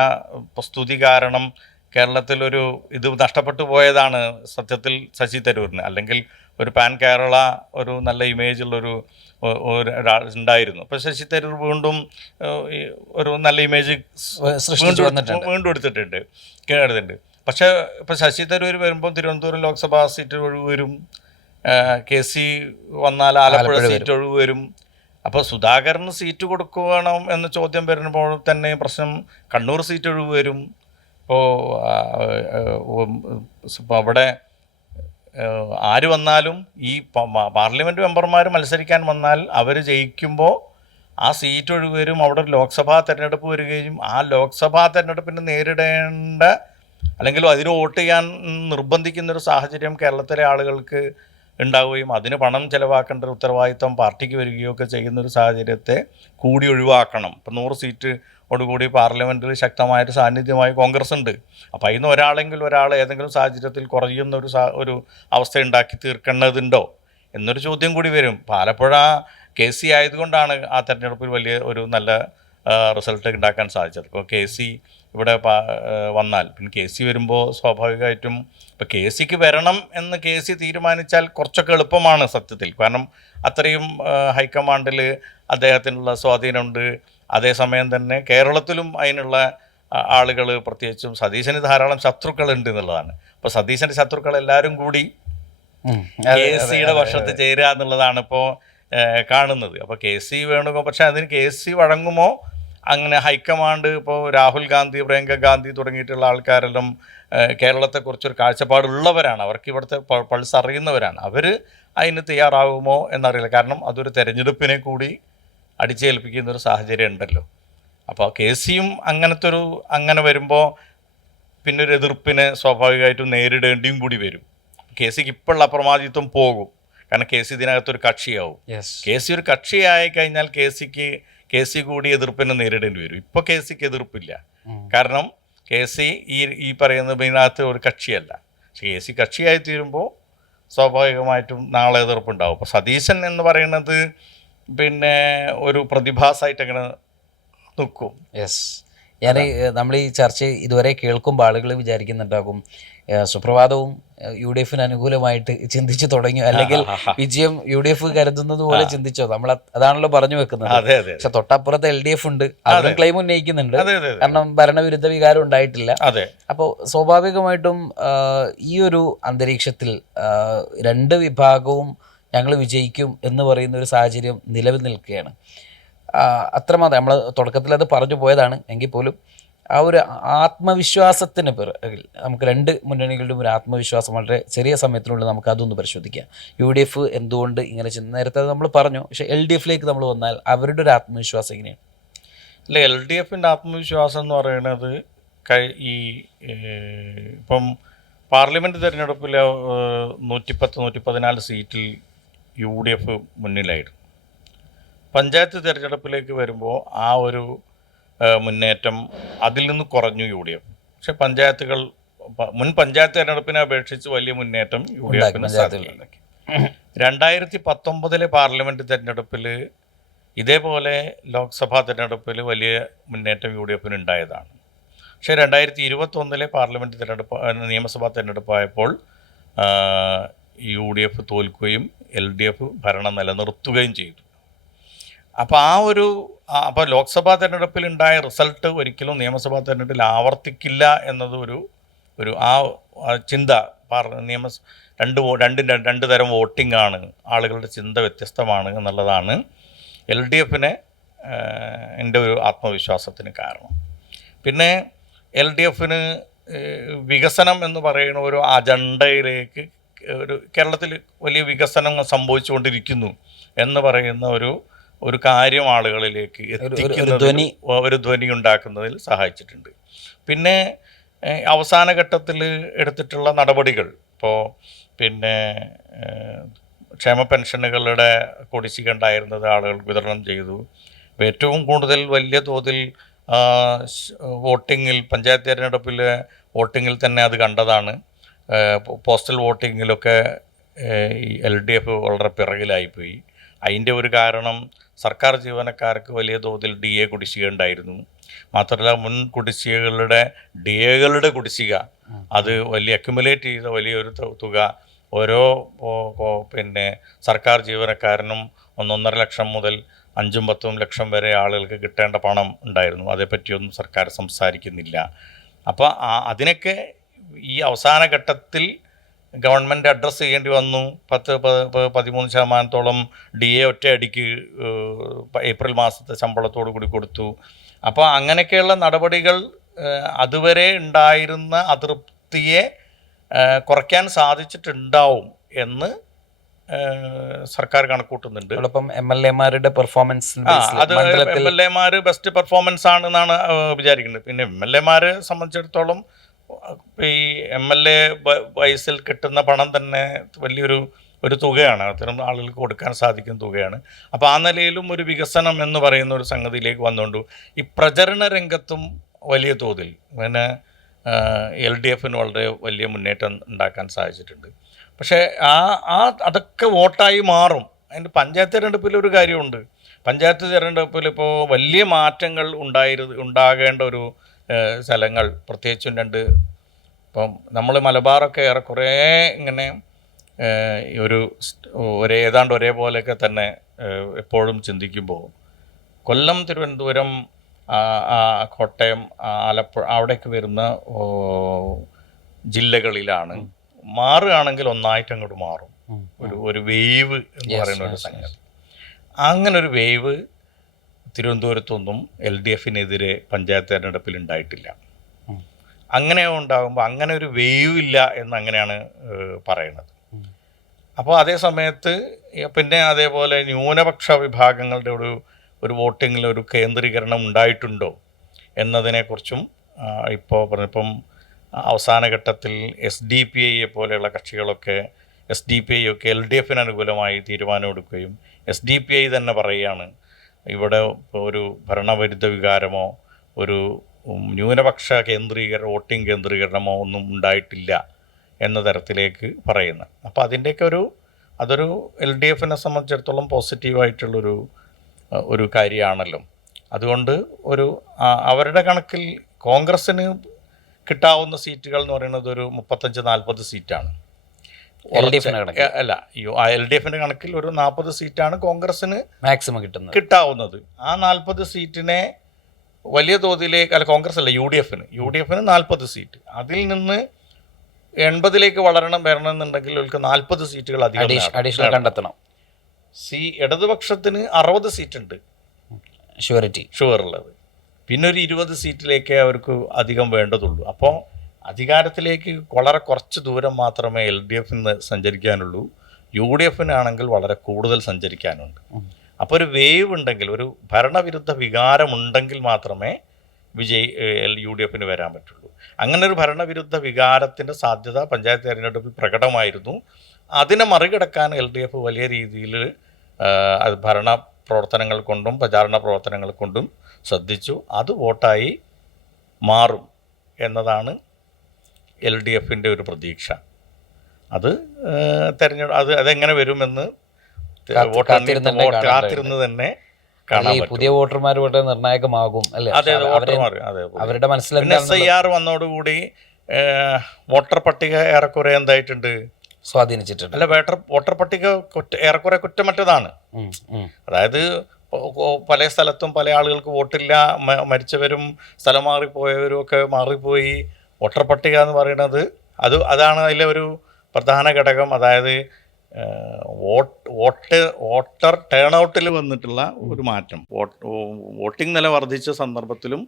സ്തുതി കാരണം കേരളത്തിലൊരു ഇത് നഷ്ടപ്പെട്ടു പോയതാണ് സത്യത്തിൽ ശശി തരൂരിന്. അല്ലെങ്കിൽ ഒരു പാൻ കേരള ഒരു നല്ല ഇമേജുള്ളൊരു ഉണ്ടായിരുന്നു. അപ്പോൾ ശശി തരൂർ വീണ്ടും ഒരു നല്ല ഇമേജ് വീണ്ടും എടുത്തിട്ടുണ്ട്. പക്ഷേ ഇപ്പോൾ ശശി തരൂർ വരുമ്പോൾ തിരുവനന്തപുരം ലോക്സഭാ സീറ്റ് ഒഴിവ് വരും, കെ സി വന്നാൽ ആലപ്പുഴ സീറ്റ് ഒഴിവ് വരും. അപ്പോൾ സുധാകരന് സീറ്റ് കൊടുക്കണം എന്ന ചോദ്യം വരുമ്പോൾ തന്നെ പ്രശ്നം കണ്ണൂർ സീറ്റ് ഒഴിവ് വരും. ഇപ്പോൾ അവിടെ ആര് വന്നാലും ഈ പാർലമെൻറ്റ് മെമ്പർമാർ മത്സരിക്കാൻ വന്നാൽ അവർ ജയിക്കുമ്പോൾ ആ സീറ്റ് ഒഴിവ് വരും. അവിടെ ഒരു ലോക്സഭാ തെരഞ്ഞെടുപ്പ് വരികയും ആ ലോക്സഭാ തെരഞ്ഞെടുപ്പിന് നേരിടേണ്ട അല്ലെങ്കിൽ അതിന് വോട്ട് ചെയ്യാൻ നിർബന്ധിക്കുന്നൊരു സാഹചര്യം കേരളത്തിലെ ആളുകൾക്ക് ഉണ്ടാവുകയും അതിന് പണം ചിലവാക്കേണ്ട ഒരു ഉത്തരവാദിത്വം പാർട്ടിക്ക് വരികയോ ഒക്കെ ചെയ്യുന്നൊരു സാഹചര്യത്തെ കൂടി ഒഴിവാക്കണം. ഇപ്പം 100 സീറ്റോടുകൂടി പാർലമെൻറ്റിൽ ശക്തമായൊരു സാന്നിധ്യമായി കോൺഗ്രസ് ഉണ്ട്. അപ്പോൾ അതിൽ നിന്ന് ഒരാൾ ഏതെങ്കിലും സാഹചര്യത്തിൽ കുറയുന്ന ഒരു അവസ്ഥ ഉണ്ടാക്കി തീർക്കേണ്ടതുണ്ടോ എന്നൊരു ചോദ്യം കൂടി വരും. ആലപ്പുഴ കെ സി ആയതുകൊണ്ടാണ് ആ തെരഞ്ഞെടുപ്പിൽ വലിയ ഒരു നല്ല റിസൾട്ട് ഉണ്ടാക്കാൻ സാധിച്ചത്. ഇപ്പോൾ കെ സി ഇവിടെ വന്നാൽ പിന്നെ കെ സി വരുമ്പോൾ സ്വാഭാവികമായിട്ടും ഇപ്പോൾ കെ സിക്ക് വരണം എന്ന് കെ സി തീരുമാനിച്ചാൽ കുറച്ചൊക്കെ എളുപ്പമാണ് സത്യത്തിൽ. കാരണം അത്രയും ഹൈക്കമാൻഡിൽ അദ്ദേഹത്തിനുള്ള സ്വാധീനമുണ്ട്. അതേസമയം തന്നെ കേരളത്തിലും അതിനുള്ള ആളുകൾ, പ്രത്യേകിച്ചും സതീശന് ധാരാളം ശത്രുക്കളുണ്ട് എന്നുള്ളതാണ്. അപ്പോൾ സതീശൻ്റെ ശത്രുക്കൾ എല്ലാവരും കൂടി കെ സിയുടെ പക്ഷത്ത് ചേരുക എന്നുള്ളതാണ് ഇപ്പോൾ കാണുന്നത്. അപ്പോൾ കെ സി വേണമോ, പക്ഷേ അതിന് കെ സി വഴങ്ങുമോ അങ്ങനെ ഹൈക്കമാൻഡ് ഇപ്പോൾ രാഹുൽ ഗാന്ധി, പ്രിയങ്ക ഗാന്ധി തുടങ്ങിയിട്ടുള്ള ആൾക്കാരെല്ലാം കേരളത്തെക്കുറിച്ചൊരു കാഴ്ചപ്പാടുള്ളവരാണ്. അവർക്ക് ഇവിടുത്തെ പൾസ് അറിയുന്നവരാണ്. അവർ അതിന് തയ്യാറാകുമോ എന്നറിയില്ല. കാരണം അതൊരു തെരഞ്ഞെടുപ്പിനെ കൂടി അടിച്ചേൽപ്പിക്കുന്നൊരു സാഹചര്യം ഉണ്ടല്ലോ. അപ്പോൾ കെ സിയും അങ്ങനെ വരുമ്പോൾ പിന്നെ ഒരു എതിർപ്പിനെ സ്വാഭാവികമായിട്ടും നേരിടേണ്ടിയും കൂടി വരും. കെ സിക്ക് ഇപ്പോഴുള്ള അപ്രമാദിത്വം പോകും. കാരണം കെ സി ഇതിനകത്തൊരു കക്ഷിയാവും. കെ സി ഒരു കക്ഷിയായി കഴിഞ്ഞാൽ കെ സി കൂടി എതിർപ്പിനെ നേരിടേണ്ടി വരും. ഇപ്പോൾ കെ സിക്ക് എതിർപ്പില്ല. കാരണം കെ സി ഈ പറയുന്ന ഇതിനകത്ത് ഒരു കക്ഷിയല്ല. പക്ഷെ കെ സി കക്ഷിയായി തീരുമ്പോൾ സ്വാഭാവികമായിട്ടും നാളെ എതിർപ്പുണ്ടാവും. അപ്പോൾ സതീശൻ എന്ന് പറയുന്നത് പിന്നെ ഒരു പ്രതിഭാസമായിട്ട് അങ്ങനെ നിൽക്കും. ഞാൻ നമ്മൾ ഈ ചർച്ച ഇതുവരെ കേൾക്കുമ്പോൾ ആളുകൾ വിചാരിക്കുന്നുണ്ടാകും സുപ്രഭാതവും യു ഡി എഫിന് അനുകൂലമായിട്ട് ചിന്തിച്ചു തുടങ്ങി, അല്ലെങ്കിൽ വിജയം യു ഡി എഫ് കരുതുന്നത് പോലെ ചിന്തിച്ചോ. നമ്മൾ അതാണല്ലോ പറഞ്ഞു വെക്കുന്നത്. പക്ഷെ തൊട്ടപ്പുറത്ത് LDF ഉണ്ട്, അതിനും ക്ലെയിം ഉന്നയിക്കുന്നുണ്ട്. കാരണം ഭരണവിരുദ്ധ വികാരം ഉണ്ടായിട്ടില്ല. അപ്പോൾ സ്വാഭാവികമായിട്ടും ഈ ഒരു അന്തരീക്ഷത്തിൽ രണ്ട് വിഭാഗവും ഞങ്ങൾ വിജയിക്കും എന്ന് പറയുന്ന ഒരു സാഹചര്യം നിലവിൽ നിൽക്കുകയാണ്. അത്രമാത്രം നമ്മൾ തുടക്കത്തിൽ അത് പറഞ്ഞു പോയതാണ്. എങ്കിൽ പോലും ആ ഒരു ആത്മവിശ്വാസത്തിന് പിറകിൽ നമുക്ക് രണ്ട് മുന്നണികളുടെയും ഒരു ആത്മവിശ്വാസം വളരെ ചെറിയ സമയത്തിനുള്ളിൽ നമുക്ക് അതൊന്ന് പരിശോധിക്കാം. UDF എന്തുകൊണ്ട് ഇങ്ങനെ നേരത്തെ നമ്മൾ പറഞ്ഞു, പക്ഷേ LDFിലേക്ക് നമ്മൾ വന്നാൽ അവരുടെ ഒരു ആത്മവിശ്വാസം എങ്ങനെയാണ്? അല്ല, LDFിൻ്റെ ആത്മവിശ്വാസം എന്ന് പറയുന്നത് ഇപ്പം പാർലമെൻറ്റ് തിരഞ്ഞെടുപ്പിൽ 114 സീറ്റിൽ UDF മുന്നിലായിരുന്നു. പഞ്ചായത്ത് തിരഞ്ഞെടുപ്പിലേക്ക് വരുമ്പോൾ ആ ഒരു മുന്നേറ്റം അതിൽ നിന്ന് കുറഞ്ഞു UDF. പക്ഷെ മുൻ പഞ്ചായത്ത് തിരഞ്ഞെടുപ്പിനെ അപേക്ഷിച്ച് വലിയ മുന്നേറ്റം UDFിന് സാധിക്കും. 2019 പാർലമെൻറ്റ് തിരഞ്ഞെടുപ്പിൽ ഇതേപോലെ ലോക്സഭാ തിരഞ്ഞെടുപ്പിൽ വലിയ മുന്നേറ്റം UDFിന് ഉണ്ടായതാണ്. പക്ഷേ 2021 പാർലമെൻറ്റ് നിയമസഭാ തിരഞ്ഞെടുപ്പായപ്പോൾ UDF തോൽക്കുകയും LDF ഭരണം നിലനിർത്തുകയും ചെയ്തു. അപ്പോൾ അപ്പോൾ ലോക്സഭാ തെരഞ്ഞെടുപ്പിൽ ഉണ്ടായ റിസൾട്ട് ഒരിക്കലും നിയമസഭാ തെരഞ്ഞെടുപ്പിൽ ആവർത്തിക്കില്ല എന്നത് ആ ചിന്ത രണ്ട് തരം വോട്ടിംഗ് ആണ്, ആളുകളുടെ ചിന്ത വ്യത്യസ്തമാണ് എന്നുള്ളതാണ് LDFനെ എൻ്റെ ഒരു ആത്മവിശ്വാസത്തിന് കാരണം. പിന്നെ LDFന് വികസനം എന്ന് പറയുന്ന ഒരു അജണ്ടയിലേക്ക് കേരളത്തിൽ വലിയ വികസനം സംഭവിച്ചുകൊണ്ടിരിക്കുന്നു എന്ന് പറയുന്ന ഒരു കാര്യം ആളുകളിലേക്ക് എത്തിക്കുന്നതിൽ ഒരു ധ്വനി ഉണ്ടാക്കുന്നതിൽ സഹായിച്ചിട്ടുണ്ട്. പിന്നെ അവസാന ഘട്ടത്തിൽ എടുത്തിട്ടുള്ള നടപടികൾ, ഇപ്പോൾ ക്ഷേമ പെൻഷനുകളുടെ കുടിശ്ശിക ഉണ്ടായിരുന്നത് ആളുകൾക്ക് വിതരണം ചെയ്തു. ഏറ്റവും കൂടുതൽ വലിയ തോതിൽ വോട്ടിങ്ങിൽ, പഞ്ചായത്ത് തിരഞ്ഞെടുപ്പിലെ വോട്ടിങ്ങിൽ തന്നെ അത് കണ്ടതാണ്. പോസ്റ്റൽ വോട്ടിങ്ങിലൊക്കെ ഈ LDF വളരെ പിറകിലായിപ്പോയി. അതിൻ്റെ ഒരു കാരണം സർക്കാർ ജീവനക്കാർക്ക് വലിയ തോതിൽ DA കുടിശ്ശിക ഉണ്ടായിരുന്നു. മാത്രമല്ല മുൻ കുടിശ്ശികകളുടെ DAകളുടെ കുടിശ്ശിക അത് അക്യുമുലേറ്റ് ചെയ്ത വലിയൊരു തുക ഓരോ സർക്കാർ ജീവനക്കാരനും 1.5 ലക്ഷം മുതൽ 5-10 ലക്ഷം വരെ ആളുകൾക്ക് കിട്ടേണ്ട പണം ഉണ്ടായിരുന്നു. അതേപ്പറ്റിയൊന്നും സർക്കാർ സംസാരിക്കുന്നില്ല. അപ്പോൾ അതിനൊക്കെ ഈ അവസാന ഘട്ടത്തിൽ ഗവൺമെൻറ് അഡ്രസ്സ് ചെയ്യേണ്ടി വന്നു. 10-13% DA ഒറ്റയടിക്ക് ഏപ്രിൽ മാസത്തെ ശമ്പളത്തോടു കൂടി കൊടുത്തു. അപ്പോൾ അങ്ങനെയൊക്കെയുള്ള നടപടികൾ അതുവരെ ഉണ്ടായിരുന്ന അതൃപ്തിയെ കുറയ്ക്കാൻ സാധിച്ചിട്ടുണ്ടാവും എന്ന് സർക്കാർ കണക്കൂട്ടുന്നുണ്ട്. MLA-മാരുടെ പെർഫോമൻസ്, അത് MLA-മാർ ബെസ്റ്റ് പെർഫോമൻസ് ആണെന്നാണ് വിചാരിക്കുന്നത്. പിന്നെ MLA-മാരെ സംബന്ധിച്ചിടത്തോളം ഈ MLA വയസ്സിൽ കിട്ടുന്ന പണം തന്നെ വലിയൊരു തുകയാണ്, അത്തരം ആളുകൾക്ക് കൊടുക്കാൻ സാധിക്കുന്ന തുകയാണ്. അപ്പോൾ ആ നിലയിലും ഒരു വികസനം എന്ന് പറയുന്ന ഒരു സംഗതിയിലേക്ക് വന്നുകൊണ്ട് ഈ പ്രചരണ രംഗത്തും വലിയ തോതിൽ LDFന് വളരെ വലിയ മുന്നേറ്റം ഉണ്ടാക്കാൻ സാധിച്ചിട്ടുണ്ട്. പക്ഷേ അതൊക്കെ വോട്ടായി മാറും. അതിൻ്റെ പഞ്ചായത്ത് തിരഞ്ഞെടുപ്പിലൊരു കാര്യമുണ്ട്. പഞ്ചായത്ത് തിരഞ്ഞെടുപ്പിൽ ഇപ്പോൾ വലിയ മാറ്റങ്ങൾ ഉണ്ടാകേണ്ട ഒരു സ്ഥലങ്ങൾ, പ്രത്യേകിച്ചും ഇപ്പം നമ്മൾ മലബാറൊക്കെ ഏറെക്കുറെ ഇങ്ങനെ ഏതാണ്ട് ഒരേപോലെയൊക്കെ തന്നെ എപ്പോഴും ചിന്തിക്കുമ്പോൾ കൊല്ലം, തിരുവനന്തപുരം, കോട്ടയം, ആലപ്പുഴ അവിടേക്ക് വരുന്ന ജില്ലകളിലാണ് മാറുകയാണെങ്കിൽ ഒന്നായിട്ട് അങ്ങോട്ട് മാറും. ഒരു വേവ് എന്ന് പറയുന്ന ഒരു സംഗതി. അങ്ങനെ ഒരു വേവ് തിരുവനന്തപുരത്തൊന്നും LDFനെതിരെ പഞ്ചായത്ത് തെരഞ്ഞെടുപ്പിൽ ഉണ്ടായിട്ടില്ല. അങ്ങനെ ഉണ്ടാകുമ്പോൾ അങ്ങനെ ഒരു വേവ് ഇല്ല എന്നങ്ങനെയാണ് പറയുന്നത്. അപ്പോൾ അതേ സമയത്ത് പിന്നെ അതേപോലെ ന്യൂനപക്ഷ വിഭാഗങ്ങളുടെ ഒരു വോട്ടിങ്ങിൽ ഒരു കേന്ദ്രീകരണം ഉണ്ടായിട്ടുണ്ടോ എന്നതിനെക്കുറിച്ചും ഇപ്പോൾ പറഞ്ഞപ്പം അവസാന ഘട്ടത്തിൽ SDPI പോലെയുള്ള കക്ഷികളൊക്കെ SDPI ഒക്കെ LDFന് അനുകൂലമായി തീരുമാനമെടുക്കുകയും SDPI തന്നെ പറയുകയാണ് ഇവിടെ ഒരു ഭരണവിരുദ്ധ വികാരമോ ഒരു ന്യൂനപക്ഷ വോട്ടിംഗ് കേന്ദ്രീകരണമോ ഒന്നും ഉണ്ടായിട്ടില്ല എന്ന തരത്തിലേക്ക് പറയുന്നത്. അപ്പോൾ അതിൻ്റെയൊക്കെ അതൊരു LDFനെ സംബന്ധിച്ചിടത്തോളം പോസിറ്റീവായിട്ടുള്ളൊരു കാര്യമാണല്ലോ. അതുകൊണ്ട് അവരുടെ കണക്കിൽ കോൺഗ്രസ്സിന് കിട്ടാവുന്ന സീറ്റുകൾ എന്ന് പറയുന്നത് ഒരു 35-40 സീറ്റാണ്. LDFന്റെ കണക്കിൽ ഒരു 40 സീറ്റാണ് കോൺഗ്രസ്സിന് മാക്സിമം കിട്ടാവുന്നത്. ആ 40 സീറ്റിനെ വലിയ തോതിലേക്ക് കോൺഗ്രസ് അല്ല, UDFന് 40 സീറ്റ്, അതിൽ നിന്ന് 80ലേക്ക് വരണമെന്നുണ്ടെങ്കിൽ അവർക്ക് 40 സീറ്റുകൾ അധികം കണ്ടെത്തണം. ഇടതുപക്ഷത്തിന് 60 സീറ്റുണ്ട് ഷുവറുള്ളത്. പിന്നെ ഒരു 20 സീറ്റിലേക്കേ അവർക്ക് അധികം വേണ്ടതുള്ളൂ. അപ്പോൾ അധികാരത്തിലേക്ക് വളരെ കുറച്ച് ദൂരം മാത്രമേ LDFന് സഞ്ചരിക്കാനുള്ളൂ. UDFനാണെങ്കിൽ വളരെ കൂടുതൽ സഞ്ചരിക്കാനുണ്ട്. അപ്പോൾ ഒരു വേവ് ഉണ്ടെങ്കിൽ, ഒരു ഭരണവിരുദ്ധ വികാരമുണ്ടെങ്കിൽ മാത്രമേ UDFന് വരാൻ പറ്റുള്ളൂ. അങ്ങനെ ഒരു ഭരണവിരുദ്ധ വികാരത്തിൻ്റെ സാധ്യത പഞ്ചായത്ത് തിരഞ്ഞെടുപ്പിൽ പ്രകടമായിരുന്നു. അതിനെ മറികടക്കാൻ LDF വലിയ രീതിയിൽ ഭരണ പ്രവർത്തനങ്ങൾ കൊണ്ടും പ്രചാരണ പ്രവർത്തനങ്ങൾ കൊണ്ടും ശ്രദ്ധിച്ചു. അത് വോട്ടായി മാറും എന്നതാണ് LDFൻ്റെ ഒരു പ്രതീക്ഷ. അതെങ്ങനെ വരുമെന്ന് കാത്തിരുന്ന് തന്നെ കാണാൻ പറ്റും. പുതിയ വോട്ടർമാർ വളരെ നിർണായകമാകും അല്ലേ? അവരുടെ മനസ്സിൽ SIR വന്നോടുകൂടി വോട്ടർ പട്ടിക ഏറെക്കുറെ എന്തായിട്ടുണ്ട്, സ്വാധീനിച്ചിട്ടുണ്ട്. വോട്ടർ പട്ടിക ഏറെക്കുറെ കുറ്റമറ്റതാണ്. അതായത് പല സ്ഥലത്തും പല ആളുകൾക്ക് വോട്ടില്ല, മരിച്ചവരും സ്ഥലം മാറിപ്പോയവരും ഒക്കെ മാറിപ്പോയി. വോട്ടർ പട്ടിക എന്ന് പറയുന്നത് അതാണ് അതിലെ ഒരു പ്രധാന ഘടകം. അതായത് വോട്ടർ ടേൺ ഔട്ടിൽ വന്നിട്ടുള്ള ഒരു മാറ്റം. വോട്ടിംഗ് നില വർദ്ധിച്ച സന്ദർഭത്തിലും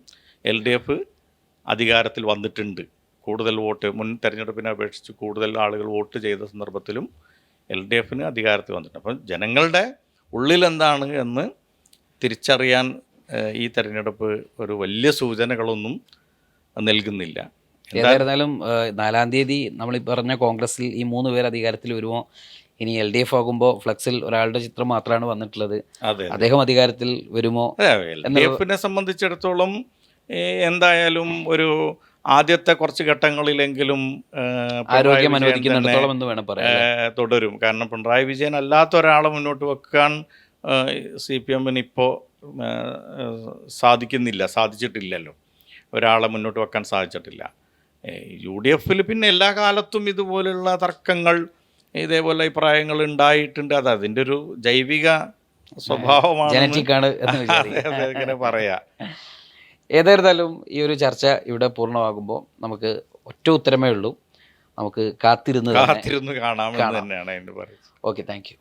LDF അധികാരത്തിൽ വന്നിട്ടുണ്ട്. കൂടുതൽ വോട്ട്, മുൻ തെരഞ്ഞെടുപ്പിനെ അപേക്ഷിച്ച് കൂടുതൽ ആളുകൾ വോട്ട് ചെയ്ത സന്ദർഭത്തിലും LDFന് അധികാരത്തിൽ വന്നിട്ടുണ്ട്. അപ്പം ജനങ്ങളുടെ ഉള്ളിലെന്താണ് എന്ന് തിരിച്ചറിയാൻ ഈ തെരഞ്ഞെടുപ്പ് ഒരു വലിയ സൂചനകളൊന്നും നൽകുന്നില്ല. ഏതായിരുന്നാലും 4-ാം തീയതി നമ്മൾ ഈ പറഞ്ഞ കോൺഗ്രസിൽ ഈ 3 പേർ അധികാരത്തിൽ വരുമോ? ഇനി LDF ആകുമ്പോൾ ഫ്ലക്സിൽ ഒരാളുടെ ചിത്രം മാത്രമാണ് വന്നിട്ടുള്ളത്. അദ്ദേഹം അധികാരത്തിൽ വരുമോ? LDFനെ സംബന്ധിച്ചിടത്തോളം എന്തായാലും ഒരു ആദ്യത്തെ കുറച്ച് ഘട്ടങ്ങളിലെങ്കിലും ആരോഗ്യം അനുവദിക്കുന്നിടത്തോളം എന്ന് വേണം പറയാൻ തുടരും. കാരണം പിണറായി വിജയൻ അല്ലാത്ത ഒരാളെ മുന്നോട്ട് വെക്കാൻ CPMന് ഇപ്പോൾ സാധിച്ചിട്ടില്ലല്ലോ. ഒരാളെ മുന്നോട്ട് വെക്കാൻ സാധിച്ചിട്ടില്ല. UDFൽ പിന്നെ എല്ലാ കാലത്തും ഇതുപോലുള്ള തർക്കങ്ങൾ, ഇതേപോലെ അഭിപ്രായങ്ങൾ ഉണ്ടായിട്ടുണ്ട്. അത് അതിൻ്റെ ഒരു ജൈവിക സ്വഭാവമാണ്, ജനറ്റിക്കാണ് ഇങ്ങനെ പറയാം. ഏതായിരുന്നാലും ഈ ഒരു ചർച്ച ഇവിടെ പൂർണ്ണമാകുമ്പോൾ നമുക്ക് ഒറ്റ ഉത്തരമേ ഉള്ളൂ, നമുക്ക് കാത്തിരുന്ന് കാണാമെന്ന് തന്നെയാണ് അതിൻ്റെ പറയുന്നത്. Okay, thank you.